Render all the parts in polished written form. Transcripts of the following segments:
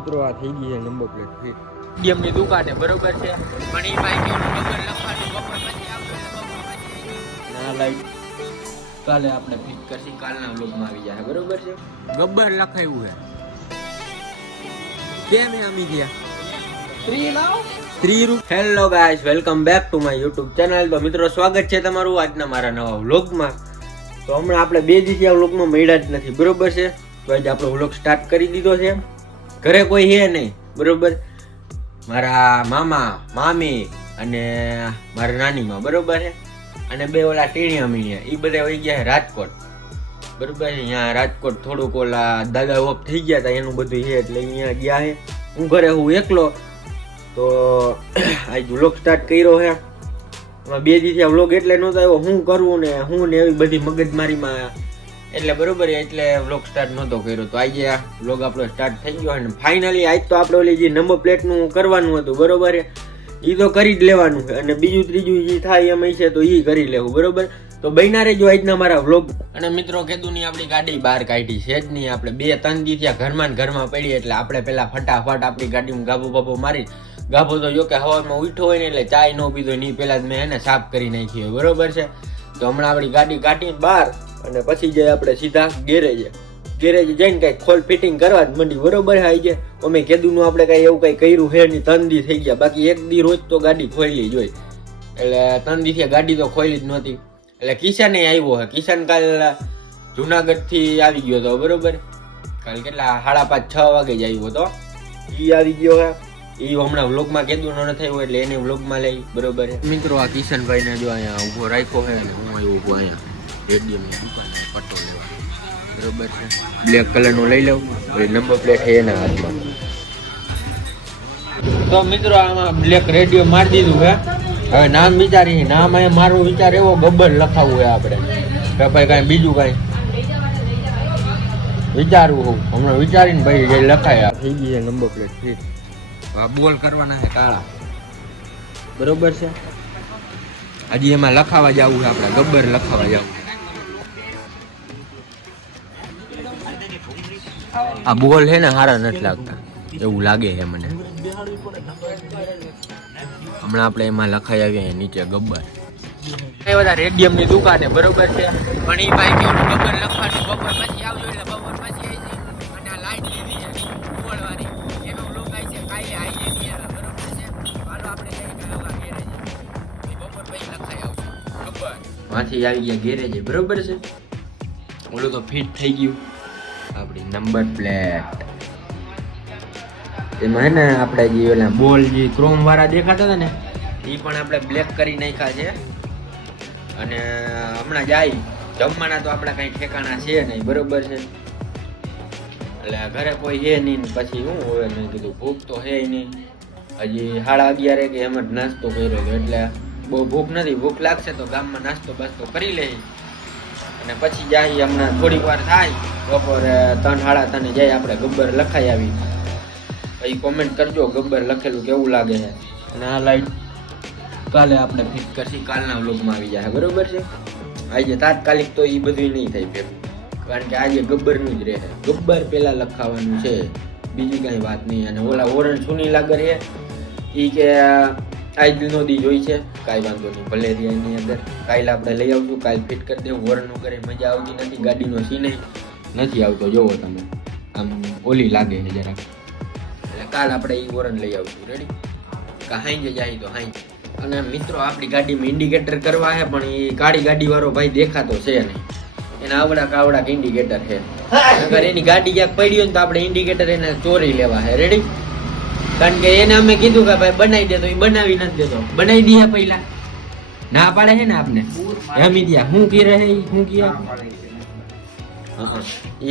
મિત્રો આ થઈ ગઈ છે નંબર પ્લેટ ફિટ એમની દુકાને બરોબર છે પણ એ ભાઈ કે નંબર લખવાનું બપોર પછી આવજો એટલે બપોર પછી ના લાઈટ કાલે આપણે ફિટ કરશી કાલના વ્લોગમાં આવી જાય બરોબર છે ગબ્બર લખાયું છે કેમ આમી ગયા 3 hello guys welcome back to my YouTube channel તો મિત્રો સ્વાગત છે તમારું આજના મારા નવા વ્લોગમાં તો હમણાં આપણે 2 દિવસથી આ વ્લોગમાં મળ્યા જ નથી બરોબર છે તો આજે આપણો વ્લોગ સ્ટાર્ટ કરી દીધો છે ઘરે કોઈ હે નહીં બરોબર મારા મામા મામી અને મારા નાની માં બરોબર છે અને બે ઓલા ટીણિયા મીણિયા એ બધા વહી ગયા છે રાજકોટ બરોબર છે અહીંયા રાજકોટ થોડુંક ઓલા દાદા ઓફ થઈ ગયા હતા એનું બધું છે એટલે અહીંયા ગયા છે હું ઘરે હું એકલો તો આજ વ્લોગ સ્ટાર્ટ કર્યો છે એમાં 2 દિવસથી આ વ્લોગ એટલે નહોતો આવ્યો હું કરવું ને હું ને એવી બધી મગજમારીમાં એટલે બરોબર એટલે વ્લોગ સ્ટાર્ટ નહોતો કર્યો તો આજે આ વ્લોગ આપણો સ્ટાર્ટ થઈ ગયો અને ફાઇનલી આજ તો આપણે ઓલી જે નંબર પ્લેટનું કરવાનું હતું બરોબર એ તો કરી જ લેવાનું છે અને બીજું ત્રીજું જે થાય એમ છે તો એ કરી લેવું બરોબર તો બન્યા રહેજો આજના મારા વ્લોગ અને મિત્રો કીધું નહીં આપણી ગાડી બહાર કાઢી છે જ નહીં આપણે 2-3 દી થયા ઘરમાં પડી એટલે આપણે પેલા ફટાફટ આપણી ગાડીમાં ગાભો બાભો મારી ગાભો તો જો કે હવામાં ઉઠો હોય ને એટલે ચાય ન પીધો નહીં પેલા જ મેં એને સાફ કરી નાખી હોય બરોબર છે તો હમણાં આપણી ગાડી કાઢી બહાર અને પછી જઈએ આપણે સીધા ગેરેજ જઈને કઈ ખોલ ફિટિંગ કરવા જ મંડી બરોબર આવી જાય અમે કીધું નું આપણે કઈ એવું કઈ કર્યું હે નહીં 3 દી થઈ ગયા બાકી 1 દી રોજ તો ગાડી ખોલી જ હોય એટલે 3 દી થી ગાડી તો ખોલી જ નહોતી એટલે કિશન આવ્યો હે કિશન કાલ જુનાગઢ થી આવી ગયો હતો બરોબર કાલ કેટલા 5:30-6 વાગે જ આવ્યો હતો ઈ આવી ગયો હે ઈ હમણાં વ્લોગમાં કીધું ન થયું એટલે એને વ્લોગમાં લઈ બરોબર મિત્રો આ કિશનભાઈ ને જો અહીંયા ઉભો રાખ્યો હે અને હું આવ્યો ઉભો અહીંયા રેડિયમની દુકાને પટ્ટો લેવા બરોબર છે બ્લેક કલરનો લઈ લઉં નંબર પ્લેટ છે એના હાથમાં તો મિત્રો આમાં બ્લેક રેડિયો મારી દીધું છે હવે નામ વિચારી નામ અહીંયા મારો વિચાર એવો ગબ્બર લખાવવું હોય આપણે કે ભાઈ કાંઈ બીજું કાંઈ વિચારવું હું હમણાં વિચારીને ભાઈ જે લખાય થઈ ગઈ છે નંબર પ્લેટ ફિટ આ બોલ કરવાના છે કાળા બરોબર છે હજી એમાં લખાવા જવું છે આપણે ગબ્બર લખાવા જવું આ બોલ છે ને સારા નથી લાગતા એવું લાગે છે મને હમણાં આપણે એમાં લખાઈ આવીએ નીચે ગબ્બર એ બધા રેડિયમ ની દુકાને બરોબર છે પણ એ ભાઈ કે ગબ્બર લખવાનું બપોર પછી આવજો એટલે બપોર પછી આવી જાય અને આ લાઈટ લીધી છે ઉગળવાની એનો લોક આવી છે કાલે આવી જાય બરોબર છે હાલો આપણે કઈ કલાક ગેરેજ બપોર પછી લખાઈ આવશે ગબ્બર માંથી આવી ગયા ગેરેજ બરોબર છે ઓલું તો ફિટ થઈ ગયું આપણી નંબર પ્લેટ એમાં હે ને આપણે જે ઓલા બોલ જે ક્રોમ વાળા દેખાતા હતા ને એ પણ આપણે બ્લેક કરી નાખ્યા છે અને હમણાં જાય જમવાના તો આપણા કઈ ઠેકાણા છે નહીં બરોબર છે એટલે ઘરે કોઈ છે નહીં પછી હું હવે મેં કીધું ભૂખ તો છે નહીં હજી 11:30 કે એમ જ નાસ્તો કર્યો હતો એટલે બહુ ભૂખ નથી ભૂખ લાગશે તો ગામમાં નાસ્તો બાસ્તો કરી લઈ અને પછી જાય હમણાં થોડીક વાર થાય બપોરે 3-3:30 જાય આપણે ગબ્બર લખાઈ આવી પછી કોમેન્ટ કરજો ગબ્બર લખેલું કેવું લાગે છે અને આ લાઈટ કાલે આપણે ફિટ કરશી કાલના વ્લોગમાં આવી જાય બરોબર છે આજે તાત્કાલિક તો એ બધું નહીં થાય ભેગું કારણ કે આજે ગબ્બરનું જ રહે ગબ્બર પેલા લખાવાનું છે બીજી કાંઈ વાત નહીં અને ઓલા ઓરણ સુની લાગર છે એ કે આજનો દી જોઈ છે કાંઈ વાંધો નહીં ભલે એની અંદર કાલે આપણે લઈ આવશું કાલ ફિટ કરી દેવું ઓરણનું કરે મજા આવતી નથી ગાડીનો સીન નથી આવતો જોવો તમે આમ ઓલી લાગે છે જરાક એટલે કાલ આપણે એ ઓરણ લઈ આવશું રેડી હાઈ જાય તો હાઈ અને મિત્રો આપણી ગાડીમાં ઇન્ડિકેટર કરવા છે પણ એ કાળી ગાડી વાળો ભાઈ દેખાતો છે નહીં એના આવડા ઇન્ડિકેટર છે અગર એની ગાડી ક્યાંક પડી હોય ને તો આપણે ઇન્ડિકેટર એને ચોરી લેવા છે રેડી કારણ કે એને અમે કીધું કે ભાઈ બનાવી દે તો એ બનાવી નથી દેતો બનાવી દઈએ પહેલા ના પાડે છે ને આપને એમી દયા હું કી રહે હું કિયા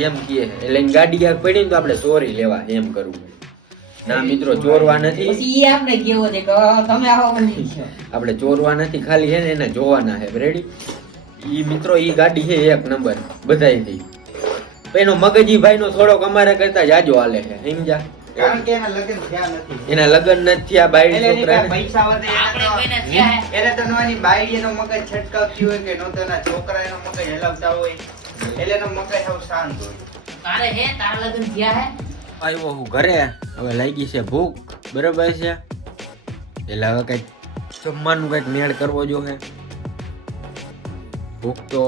એમ કીએ એટલે એની ગાડી ક્યાંક પડી ને તો આપણે ચોરી લેવા એમ કરવું ના મિત્રો ચોરવા નથી આપણે ચોરવા નથી ખાલી છે ને એને જોવાના છે રેડી ઈ મિત્રો ઈ ગાડી છે 1 નંબર બધાયથી એનો મગજી ભાઈ નો થોડોક અમારા કરતા જાજો હાલે છે સમજ્યા કારણ કે એના લગન નથી થયા બાયડી છોકરા પૈસા વધે એટલે તો નવાની બાયડી એનો મગજ છટકાવતી હોય કે નોતોના છોકરા એનો મગજ હલાવતા હોય એટલે એનો મગજ સાવ શાંત હોય તારે હે તારા લગન થયા હે આવ્યો હું ઘરે, હવે લાગી છે ભૂખ, બરાબર છે. એટલે હવે કઈક જમવાનું કઈક મેળ કરવો જોઈએ. ભૂખ તો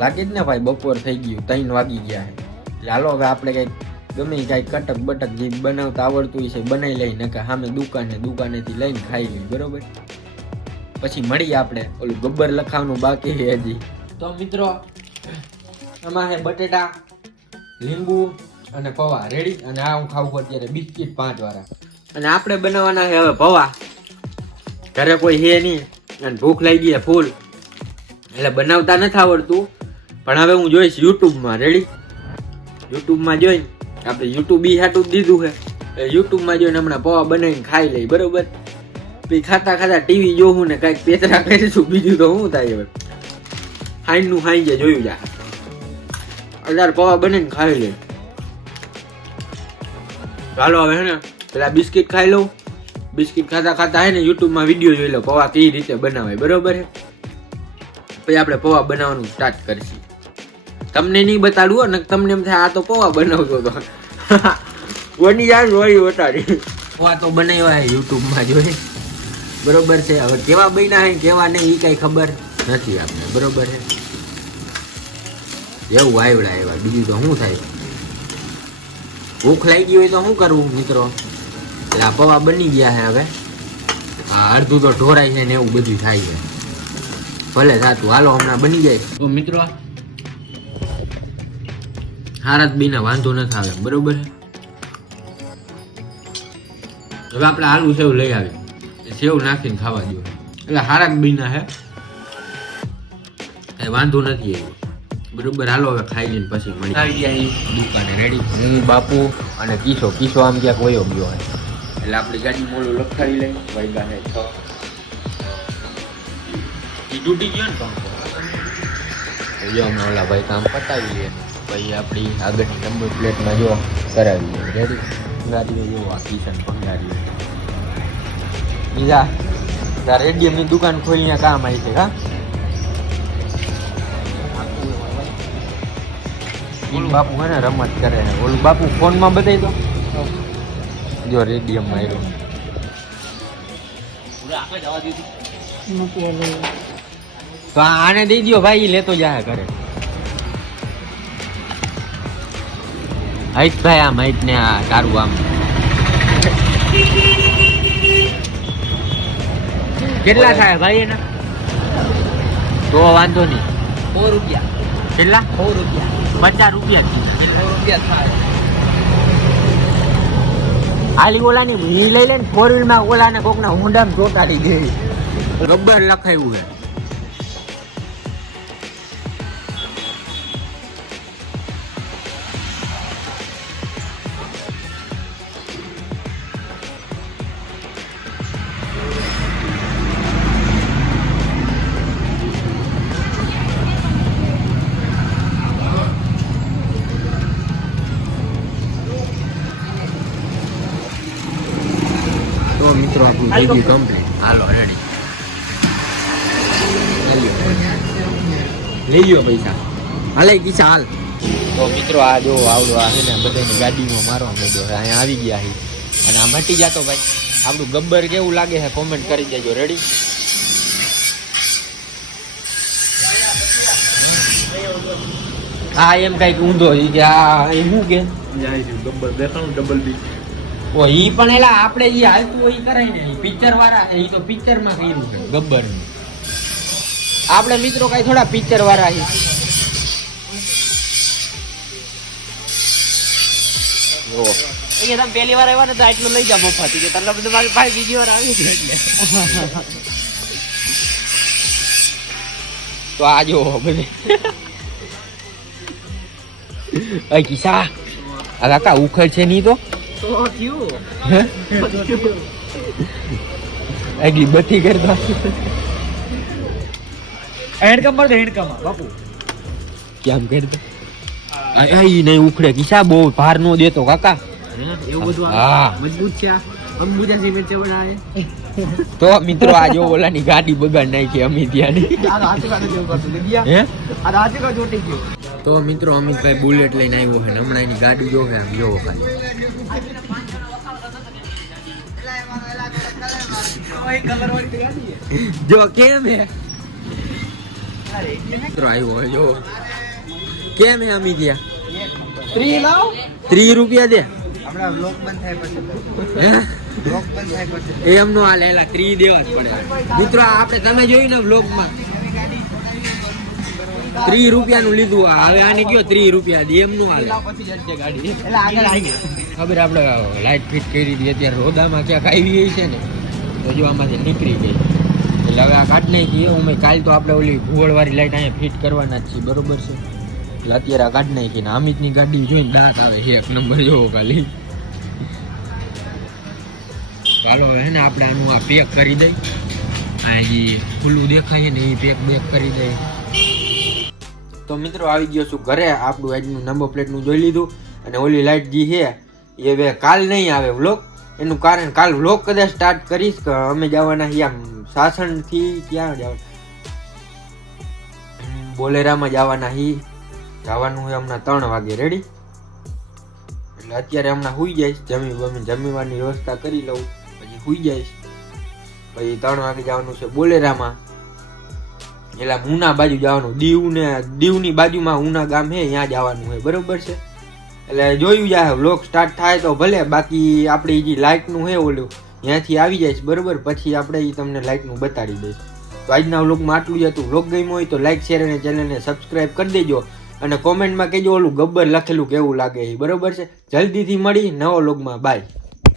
લાગે જ ને ભાઈ, બપોર થઈ ગયું, 3 વાગી ગયા છે. એટલે હાલો હવે આપણે કઈક ગમે કાંઈ કટક બટક જે બનાવતા આવડતું હોય છે બનાવી લઈ, નકર સામે દુકાનેથી લઈને ખાઈ લઈ, બરોબર. પછી મળીએ આપણે, ઓલું ગબ્બર લખાવવાનું બાકી છે હજી. તો મિત્રો આમાં છે બટેટા, લીંબુ અને પૌવા રેડી. અને આ હું ખાવું અત્યારે બિસ્કિટ 5 વાળા. અને આપણે બનાવવાના છે હવે પૌવા. ઘરે કોઈ છે નહીં અને ભૂખ લાગી છે ફૂલ, એટલે બનાવતા નથી આવડતું. પણ હવે હું જોઈશ યુટ્યુબમાં, રેડી. યુટ્યુબમાં જોઈ આપણે યુટ્યુબ હાટું જ દીધું છે, યુટ્યુબમાં જોઈને હમણાં પૌવા બનાવીને ખાઈ લઈ, બરોબર. પછી ખાતા ટીવી જોવું ને કાંઈક પેતરા કરીશું, બીજું તો શું થાય. હવે હાઈનું હાઈ જોયું જા 18 પૌવા બનાવીને ખાઈ લઈ. ચાલો હવે હે ને પેલા બિસ્કિટ ખાઈ લઉં. બિસ્કિટ ખાતા હે ને યુટ્યુબમાં વિડીયો જોઈ લો પૌવા કઈ રીતે બનાવાય, બરોબર છે. પછી આપણે પૌવા બનાવવાનું સ્ટાર્ટ કરીશું. તમને નહીં બતાડવું ને, તમને એમ થાય આ તો પૌવા બનાવતો હતો. કોની યાર જોઈ બતાડી પૌવા તો બનાવ્યા યુટ્યુબમાં જોઈ, બરોબર છે. હવે કેવા બન્યા હે કેવા નહીં એ કઈ ખબર નથી આપણે, બરોબર છે. એવું આવડા એવા, બીજું તો શું થાય. ભૂખ લાગી હોય તો શું કરવું મિત્રો. એટલે આ પૌવા બની ગયા છે. હવે આ અડધું તો ઢોરાય છે ને એવું બધું થાય છે. ભલે થાતું, હાલો હમણાં બની જાય. તો મિત્રો હારત બીના વાંધો નથી આવે, બરોબર. હવે આપણે આલુ સેવ લઈ આવી, સેવ નાખીને ખાવા જોઈએ. એટલે હારત બીના હે, કઈ વાંધો નથી આવ્યો, બરોબર. હાલો હવે ખાઈ લઈને પછી મળી આવી ગયા દુકાને, રેડી. હું બાપુ અને કિશો આમ ક્યાંક વયો ગયો હોય, એટલે આપણી ગાડી મોલું લખાવી લઈ. વાગ્યા હે 6. એ તૂટી ગયો ને પંખો. જો અમે ઓલા ભાઈ કામ પતાવી લઈએ, પછી આપણી આગળની નંબર પ્લેટમાં જો કરાવી લઈએ, રેડી. ગાડીઓ જો આ કિશન ભંગારી બીજા રેડિયમની દુકાન ખોલીને કામ આવી છે. હા બાપુ હે ને રમત કરે છે. ઓલું બાપુ ફોનમાં બતાવી દો, જો રેડિયમમાં આવ્યો. તો આને દઈ દો ભાઈ, લેતો જાય ઘરે. હાઈટ ભાઈ આમ હાઈટ ને આ તારું આમ કેટલા થાય ભાઈ એના? તો વાંધો નહીં. 100 રૂપિયા. કેટલા? 100 રૂપિયા. 50 રૂપિયા. 100 રૂપિયા થાય. આલી ઓલાની લઈ લે ને 4 વ્હીલમાં, ઓલાને કોકના ઊંડામાં ચોટાડી દે. ગબ્બર લખાયું છે. તો મિત્રો આપણું થઈ ગયું કમ્પ્લીટ. હાલો રેડી, લઈ ગયો પૈસા. હાલે કિસ્સા હાલ. તો મિત્રો આ જો આવડો આ છે ને બધાની ગાડીમાં મારવા માંડ્યો છે. અહીંયા આવી ગયા છે અને આ મટી જતો ભાઈ. આપણું ગબ્બર કેવું લાગે છે કોમેન્ટ કરી દેજો, રેડી. હા એમ કઈક ઊંધો કે આ એ શું કે ગબ્બર દેખાણું ડબલ બી. ઓ ઈ પણ એલા આપણે ઈ હાલતું હોય ઈ કરાય ને, પિક્ચર વાળા છે ઈ તો પિક્ચર માં કર્યું છે ગબ્બર નું. આપણે મિત્રો કઈ થોડા પિક્ચર વાળા છે. ઓ એ તમે પહેલી વાર આવ્યા ને તો આટલું લઈ જા મફતી કે તને બધું મારી પાસે બીજી વાર આવી એટલે તો આ જો બધે આ કિસ્સા આ કાકા ઉખડ છે નહીં તો આગલી બધી કરતા હેન્ડકમ પર હેન્ડકમ બાપુ કેમ કરતા આ ઈ નહીં ઉખડે કિસ્સા બહુ ભાર નો દેતો કાકા. એવું બધું હા મજબૂત છે. અંબુજા સિમેન્ટ છે બનાવે તો મિત્રો આ જો ઓલાની ગાડી બગાડ નાખી અમે ત્યાંની. આ હાથે કાઢો જેવું કરતું દિયા. હે આ હાથે કાઢો ચોટી ગયો. તો મિત્રો અમિતભાઈ બુલેટ લઈને આવ્યો છે ને હમણાં એની ગાડી જોવે આમ જોવો ખાલી જો કેમ હે મિત્રો આવ્યો જો કેમ હે અમિત 3 લાવ 30 રૂપિયા દે આપણા વ્લોગ બંધ થાય પછી હે વ્લોગ બંધ થાય પછી એમ નો હાલે એલા 30 દેવા જ પડે મિત્રો આપણે તમે જોયું ને વ્લોગમાં 30 રૂપિયાનું લીધું હવે આને કયો 30 રૂપિયા દે એમ નું હાલે પછી જશે ગાડી એટલે આગળ આવી ખબર આપણે લાઈટ ફિટ કરી દીધી અત્યારે રોદામાં ક્યાંક આવી ગઈ છે ને તો જો આમાંથી નીકળી ગઈ એટલે હવે આ કાઢ નાખી હું કાલ તો આપણે ઓલી ભૂગોળવાળી લાઈટ અહીંયા ફિટ કરવાના જ છીએ બરોબર છે એટલે અત્યારે આ કાઢ નાખી ને અમિતની ગાડી જોઈને દાંત આવે છે એક નંબર જોવો ખાલી ચાલો હે ને આપણે આનું આ પેક કરી દઈ આ જે ખુલ્લું દેખાય ને એ પેક કરી દઈ તો મિત્રો આવી ગયો છું ઘરે આપણું આજનું નંબર પ્લેટનું જોઈ લીધું અને ઓલી લાઈટ જે છે એ હવે કાલ નહીં આવે વ્લોગ એનું કારણ કાલ વ્લોગ કદાચ સ્ટાર્ટ કરીશ કે અમે જવાના છીએ આમ સાસણથી ક્યાં જવાના બોલેરામાં જવાના છીએ જવાનું હોય હમણાં 3 વાગે રેડી એટલે અત્યારે હમણાં સુઈ જઈશ જમવાની વ્યવસ્થા કરી લઉં પછી સુઈ જઈશ પછી 3 વાગે જવાનું છે બોલેરામાં એટલે ઉના બાજુ જવાનું દીવની બાજુમાં ઉના ગામ છે ત્યાં જવાનું છે બરોબર છે એટલે જોયું જાય વ્લોગ સ્ટાર્ટ થાય તો ભલે બાકી આપણી જે લાઇટનું છે ઓલું ત્યાંથી આવી જાય બરોબર પછી આપણે એ તમને લાઇટનું બતાડી દઈશ તો આજના વ્લોગમાં આટલું જ હતું વ્લોગ ગમ્યો હોય તો લાઇક શેર અને ચેનલને સબસ્ક્રાઈબ કરી દેજો અને કોમેન્ટમાં કહેજો ઓલું ગબ્બર લખેલું કેવું લાગે એ બરોબર છે જલ્દીથી મળી નવો વ્લોગમાં બાય